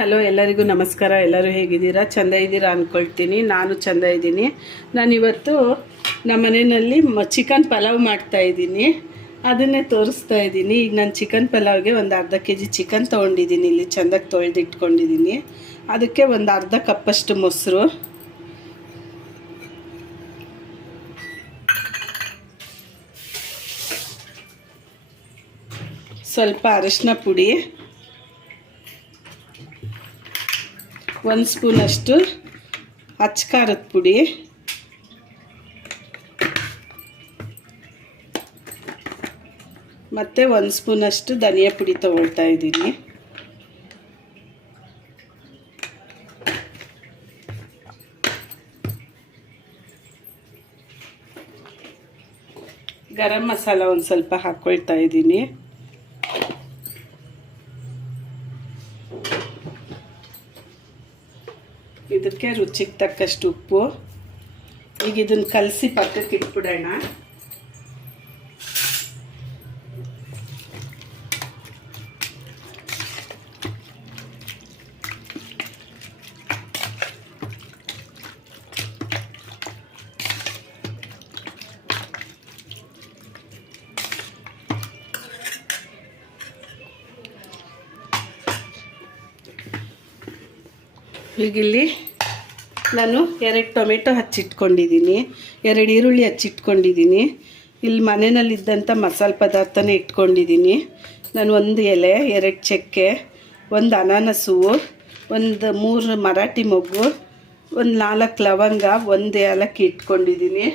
Hello, ಎಲ್ಲರಿಗೂ ನಮಸ್ಕಾರ. ಎಲ್ಲರೂ ಹೇಗಿದ್ದೀರಾ? ಚೆಂದ ಇದ್ದೀರಾ ಅಂದ್ಕೊಳ್ತೀನಿ ನಾನು ಚೆಂದ ಇದ್ದೀನಿ. ನಾನಿವತ್ತು ನಮ್ಮ ಮನೆಯಲ್ಲಿ ಚಿಕನ್ ಪಲಾವ್ ಮಾಡ್ತಾ ಇದ್ದೀನಿ. ಅದನ್ನೇ ತೋರಿಸ್ತಾ ಇದ್ದೀನಿ. ಈಗ ನಾನು ಚಿಕನ್ ಪಲಾವ್ಗೆ ಒಂದು ಅರ್ಧ ಕೆ ಜಿ ಚಿಕನ್ ತೊಗೊಂಡಿದ್ದೀನಿ. ಇಲ್ಲಿ ಚೆಂದಾಗಿ ತೊಳೆದಿಟ್ಕೊಂಡಿದ್ದೀನಿ. ಅದಕ್ಕೆ ಒಂದು ಅರ್ಧ ಕಪ್ಪಷ್ಟು ಮೊಸರು. ಸ್ವಲ್ಪ ಅರಿಶಿನ ಪುಡಿ. ಒಂದು ಸ್ಪೂನಷ್ಟು ಅಚ್ಕಾರದ ಪುಡಿ. ಮತ್ತು ಒಂದು ಸ್ಪೂನಷ್ಟು ಧನಿಯಾ ಪುಡಿ ತೊಗೊಳ್ತಾ ಇದ್ದೀನಿ. ಗರಂ ಮಸಾಲ ಒಂದು ಸ್ವಲ್ಪ ಹಾಕ್ಕೊಳ್ತಾ ಇದ್ದೀನಿ. ಇದಕ್ಕೆ ರುಚಿಗೆ ತಕ್ಕಷ್ಟು ಉಪ್ಪು. ಈಗ ಇದನ್ನು ಕಲಸಿ ಪಕ್ಕಕ್ಕೆ ಇಟ್ಬಿಡೋಣ. ಈಗಿಲ್ಲಿ ನಾನು ಎರಡು ಟೊಮೆಟೊ ಹಚ್ಚಿಟ್ಕೊಂಡಿದ್ದೀನಿ, ಎರಡು ಈರುಳ್ಳಿ ಹಚ್ಚಿಟ್ಕೊಂಡಿದ್ದೀನಿ. ಇಲ್ಲಿ ಮನೆಯಲ್ಲಿದ್ದಂಥ ಮಸಾಲೆ ಪದಾರ್ಥನೇ ಇಟ್ಕೊಂಡಿದ್ದೀನಿ. ನಾನು ಒಂದು ಎಲೆ, ಎರಡು ಚಕ್ಕೆ, ಒಂದು ಅನಾನಸು, ಒಂದು ಮೂರು ಮರಾಠಿ ಮೊಗ್ಗು, ಒಂದು ನಾಲ್ಕು ಲವಂಗ, ಒಂದು ಏಲಕ್ಕಿ ಇಟ್ಕೊಂಡಿದ್ದೀನಿ.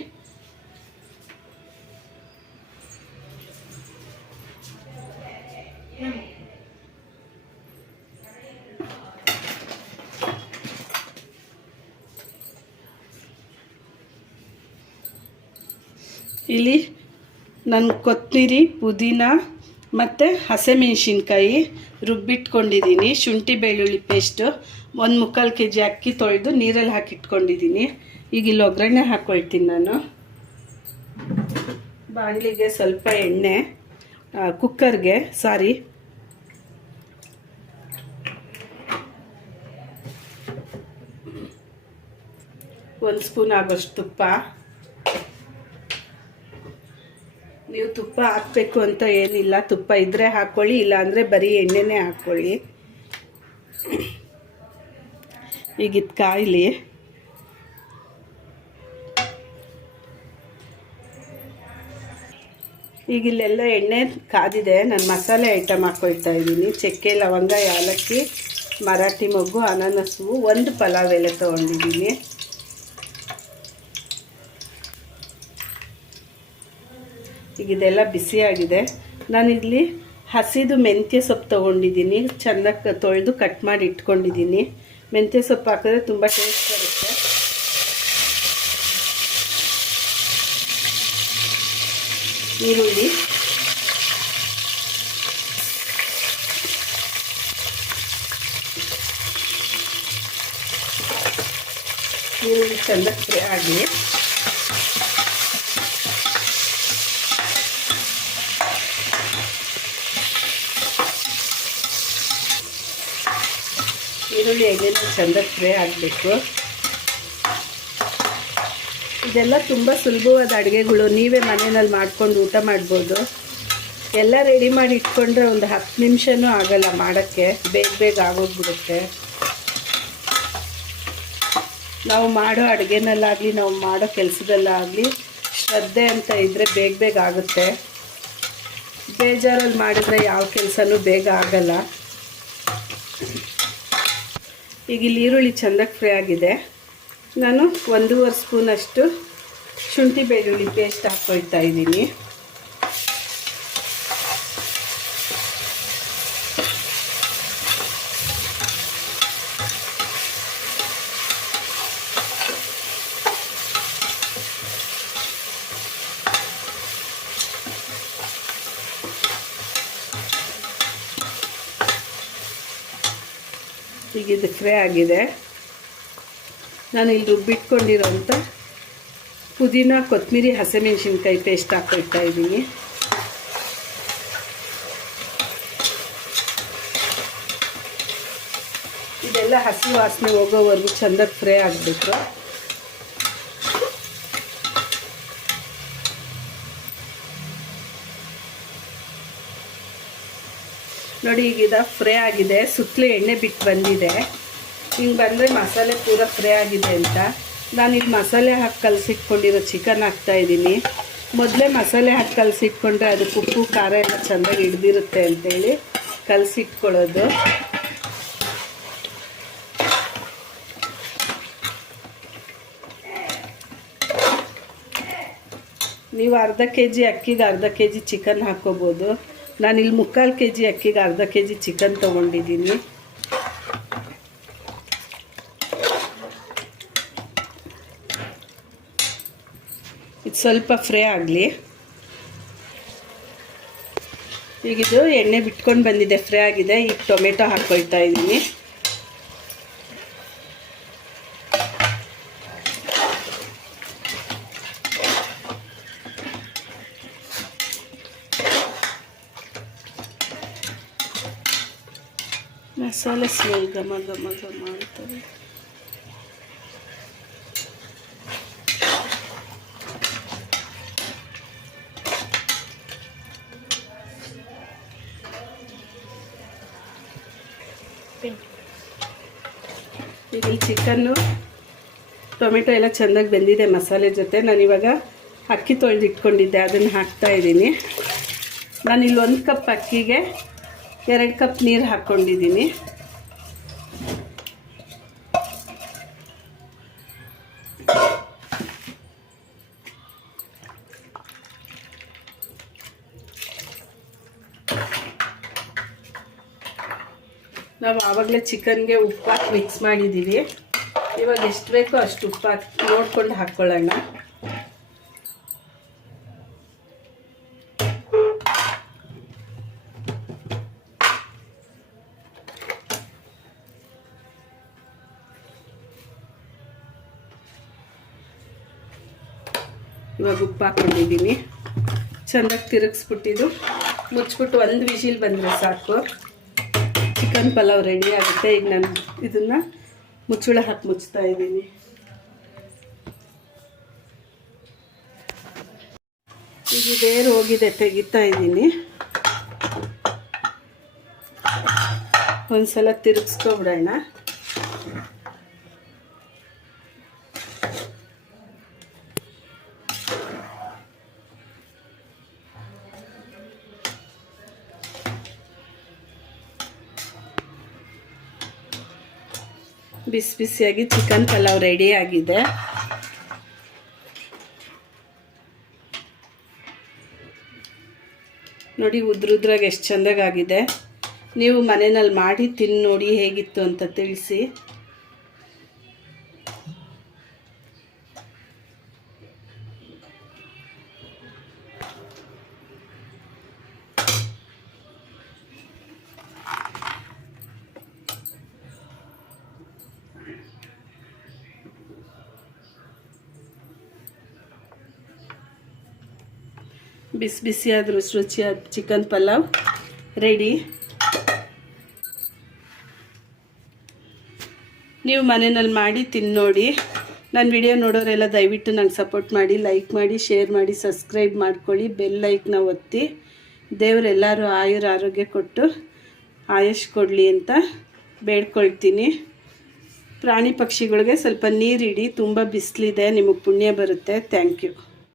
ಇಲ್ಲಿ ನಾನು ಕೊತ್ತಂಬರಿ ಪುದೀನ ಮತ್ತು ಹಸಿಮೆಣ್ಸಿನ್ಕಾಯಿ ರುಬ್ಬಿಟ್ಕೊಂಡಿದ್ದೀನಿ ಶುಂಠಿ ಬೆಳ್ಳುಳ್ಳಿ ಪೇಸ್ಟು ಒಂದು ಮುಕ್ಕಾಲು ಕೆ ಜಿ ಅಕ್ಕಿ ತೊಳೆದು ನೀರಲ್ಲಿ ಹಾಕಿಟ್ಕೊಂಡಿದ್ದೀನಿ ಈಗ ಇಲ್ಲಿ ಒಗ್ಗರಣೆ ಹಾಕ್ಕೊಳ್ತೀನಿ ನಾನು. ಬಾಣಲಿಗೆ ಸ್ವಲ್ಪ ಎಣ್ಣೆ ಕುಕ್ಕರ್ಗೆ ಸಾರಿ ಒಂದು ಸ್ಪೂನ್ ಆಗೋಷ್ಟು ತುಪ್ಪ. ನೀವು ತುಪ್ಪ ಹಾಕಬೇಕು ಅಂತ ಏನಿಲ್ಲ, ತುಪ್ಪ ಇದ್ದರೆ ಹಾಕ್ಕೊಳ್ಳಿ ಇಲ್ಲಾಂದರೆ ಬರೀ ಎಣ್ಣೆನೇ ಹಾಕ್ಕೊಳ್ಳಿ ಈಗ ಇದು ಕಾಯಿಲಿ. ಈಗ ಇಲ್ಲೆಲ್ಲ ಎಣ್ಣೆ ಕಾದಿದೆ, ನಾನು ಮಸಾಲೆ ಐಟಮ್ ಹಾಕ್ಕೊಳ್ತಾ ಇದ್ದೀನಿ. ಚಕ್ಕೆ, ಲವಂಗ, ಯಾಲಕ್ಕಿ, ಮರಾಠಿ ಮೊಗ್ಗು, ಅನಾನಸು, ಒಂದು ಪಲಾವ್ ಎಲೆ ತೊಗೊಂಡಿದ್ದೀನಿ. ಈಗ ಇದೆಲ್ಲ ಬಿಸಿಯಾಗಿದೆ ನಾನಿಲ್ಲಿ ಹಸಿದು ಮೆಂತ್ಯ ಸೊಪ್ಪು ತೊಗೊಂಡಿದ್ದೀನಿ. ಚೆನ್ನಾಗಿ ತೊಳೆದು ಕಟ್ ಮಾಡಿ ಇಟ್ಕೊಂಡಿದ್ದೀನಿ. ಮೆಂತ್ಯ ಸೊಪ್ಪು ಹಾಕಿದ್ರೆ ತುಂಬ ಟೇಸ್ಟ್ ಬರುತ್ತೆ. ಈರುಳ್ಳಿ. ಈರುಳ್ಳಿ ಚೆಂದ ಆಗಲಿ ಈರುಳ್ಳಿ ಎಣ್ಣೆನ ಚೆಂದ ಫ್ರೈ ಆಗಬೇಕು ಇದೆಲ್ಲ ತುಂಬ ಸುಲಭವಾದ ಅಡುಗೆಗಳು. ನೀವೇ ಮನೆಯಲ್ಲಿ ಮಾಡ್ಕೊಂಡು ಊಟ ಮಾಡ್ಬೋದು. ಎಲ್ಲ ರೆಡಿ ಮಾಡಿ ಇಟ್ಕೊಂಡ್ರೆ ಒಂದು ಹತ್ತು ನಿಮಿಷನೂ ಆಗಲ್ಲ ಮಾಡೋಕ್ಕೆ. ಬೇಗ ಬೇಗ ಆಗೋಗ್ಬಿಡುತ್ತೆ. ನಾವು ಮಾಡೋ ಅಡುಗೆನಲ್ಲಾಗಲಿ, ನಾವು ಮಾಡೋ ಕೆಲಸದಲ್ಲಾಗಲಿ ಶ್ರದ್ಧೆ ಅಂತ ಇದ್ದರೆ ಬೇಗ ಬೇಗ ಆಗುತ್ತೆ. ಬೇಜಾರಲ್ಲಿ ಮಾಡಿದ್ರೆ ಯಾವ ಕೆಲಸನೂ ಬೇಗ ಆಗಲ್ಲ. ಈಗ ಇಲ್ಲಿ ಈರುಳ್ಳಿ ಚೆಂದಾಗಿ ಫ್ರೈ ಆಗಿದೆ. ನಾನು ಒಂದೂವರೆ ಸ್ಪೂನಷ್ಟು ಶುಂಠಿ ಬೆಳ್ಳುಳ್ಳಿ ಪೇಸ್ಟ್ ಹಾಕ್ಕೊಳ್ತಾ ಇದ್ದೀನಿ. ಈಗ ಇದು ಫ್ರೈ ಆಗಿದೆ. ನಾನು ಇಲ್ಲಿ ರುಬ್ಬಿಟ್ಕೊಂಡಿರೋಂಥ ಪುದೀನ ಕೊತ್ತಂಬರಿ ಹಸಿಮೆಣ್ಸಿನ್ಕಾಯಿ ಪೇಸ್ಟ್ ಹಾಕ್ಕೊಳ್ತಾ ಇದ್ದೀನಿ. ಇದೆಲ್ಲ ಹಸಿ ವಾಸನೆ ಹೋಗೋವರೆಗೂ ಚೆಂದಾಗಿ ಫ್ರೈ ಆಗಬೇಕು ನೋಡಿ ಈಗ ಇದು ಫ್ರೈ ಆಗಿದೆ. ಸುತ್ತಲೂ ಎಣ್ಣೆ ಬಿಟ್ಟು ಬಂದಿದೆ. ಹಿಂಗೆ ಬಂದರೆ ಮಸಾಲೆ ಪೂರ ಫ್ರೈ ಆಗಿದೆ ಅಂತ. ನಾನು ಈಗ ಮಸಾಲೆ ಹಾಕಿ ಕಲಸಿಟ್ಕೊಂಡಿರೋ ಚಿಕನ್ ಹಾಕ್ತಾ ಇದ್ದೀನಿ. ಮೊದಲೇ ಮಸಾಲೆ ಹಾಕಿ ಕಲಸಿಟ್ಕೊಂಡ್ರೆ ಅದಕ್ಕೆ ಉಪ್ಪು, ಖಾರ ಎಲ್ಲ ಚೆಂದಾಗಿ ಹಿಡ್ದಿರುತ್ತೆ ಅಂತೇಳಿ ಕಲಸಿಟ್ಕೊಳ್ಳೋದು. ನೀವು ಅರ್ಧ ಕೆ ಜಿ ಅಕ್ಕಿಗೆ ಅರ್ಧ ಕೆ ಜಿ ಚಿಕನ್ ಹಾಕ್ಕೋಬೋದು ನಾನು ಇಲ್ಲಿ ಮುಕ್ಕಾಲು ಕೆ ಜಿ ಅಕ್ಕಿಗೆ ಅರ್ಧ ಕೆ ಜಿ ಚಿಕನ್ ತೊಗೊಂಡಿದ್ದೀನಿ. ಇದು ಸ್ವಲ್ಪ ಫ್ರೈ ಆಗಲಿ. ಈಗಿದು ಎಣ್ಣೆ ಬಿಟ್ಕೊಂಡು ಬಂದಿದೆ ಫ್ರೈ ಆಗಿದೆ. ಈಗ ಟೊಮೆಟೊ ಹಾಕ್ಕೊಳ್ತಾ ಇದ್ದೀನಿ. ಮಸಾಲೆ ಸ್ಮೆಲ್ ಘಮ ಘಮ ಘಮ ಈಗ ಈ ಚಿಕನ್ನು ಟೊಮೆಟೊ ಎಲ್ಲ ಚೆಂದಾಗಿ ಬೆಂದಿದೆ ಮಸಾಲೆ ಜೊತೆ. ನಾನಿವಾಗ ಅಕ್ಕಿ ತೊಳೆದು ಇಟ್ಕೊಂಡಿದ್ದೆ, ಅದನ್ನು ಹಾಕ್ತಾ ಇದ್ದೀನಿ. ನಾನು ಇಲ್ಲಿ ಒಂದು ಕಪ್ ಅಕ್ಕಿಗೆ ಎರಡು ಕಪ್ ನೀರು ಹಾಕ್ಕೊಂಡಿದ್ದೀನಿ ನಾವು ಆವಾಗಲೇ ಚಿಕನ್ಗೆ ಉಪ್ಪು ಹಾಕಿ ಮಿಕ್ಸ್ ಮಾಡಿದ್ದೀವಿ ಇವಾಗ ಎಷ್ಟು ಬೇಕೋ ಅಷ್ಟು ಉಪ್ಪು ಹಾಕಿ ನೋಡ್ಕೊಂಡು ಹಾಕ್ಕೊಳ್ಳೋಣ ಇವಾಗ ಉಪ್ಪು ಹಾಕ್ಕೊಂಡಿದ್ದೀನಿ ಚೆನ್ನಾಗಿ ತಿರುಗಿಸ್ಬಿಟ್ಟಿದ್ದು. ಮುಚ್ಚಿಬಿಟ್ಟು ಒಂದು ವಿಷಿಲ್ ಬಂದರೆ ಸಾಕು. ಚಿಕನ್ ಪಲಾವ್ ರೆಡಿ ಆಗುತ್ತೆ. ಈಗ ನಾನು ಇದನ್ನು ಮುಚ್ಚಳ ಹಾಕಿ ಮುಚ್ತಾ ಇದ್ದೀನಿ. ಈಗ ಬೇರೆ ಹೋಗಿದೆ, ತೆಗಿತಾ ಇದ್ದೀನಿ. ಒಂದ್ಸಲ ತಿರುಗಿಸ್ಕೊಬಿಡೋಣ. ಬಿಸಿ ಬಿಸಿಯಾಗಿ ಚಿಕನ್ ಪಲಾವ್ ರೆಡಿ ಆಗಿದೆ. ನೋಡಿ ಉದ್ರುದ್ರಾಗ ಎಷ್ಟು ಚೆಂದಾಗಿದೆ ನೀವು ಮನೆಯಲ್ಲಿ ಮಾಡಿ ತಿಂದು ನೋಡಿ ಹೇಗಿತ್ತು ಅಂತ ತಿಳಿಸಿ. ಬಿಸಿ ಬಿಸಿಯಾದ ರುಚಿ ರುಚಿಯಾದ ಚಿಕನ್ ಪಲಾವ್ ರೆಡಿ ನೀವು ಮನೆಯಲ್ಲಿ ಮಾಡಿ ತಿನ್ನೋಡಿ ನನ್ನ ವಿಡಿಯೋ ನೋಡೋರೆಲ್ಲ ದಯವಿಟ್ಟು ನಂಗೆ ಸಪೋರ್ಟ್ ಮಾಡಿ ಲೈಕ್ ಮಾಡಿ ಶೇರ್ ಮಾಡಿ ಸಬ್ಸ್ಕ್ರೈಬ್ ಮಾಡ್ಕೊಳ್ಳಿ. ಬೆಲ್ ಲೈಕ್ನ ಒತ್ತಿ. ದೇವರೆಲ್ಲರೂ ಆಯುರ ಆರೋಗ್ಯ ಕೊಟ್ಟು ಆಯುಷ್ ಕೊಡಲಿ ಅಂತ ಬೇಡ್ಕೊಳ್ತೀನಿ. ಪ್ರಾಣಿ ಪಕ್ಷಿಗಳಿಗೆ ಸ್ವಲ್ಪ ನೀರಿಡಿ ತುಂಬ ಬಿಸಿಲಿದೆ, ನಿಮಗೆ ಪುಣ್ಯ ಬರುತ್ತೆ. Thank you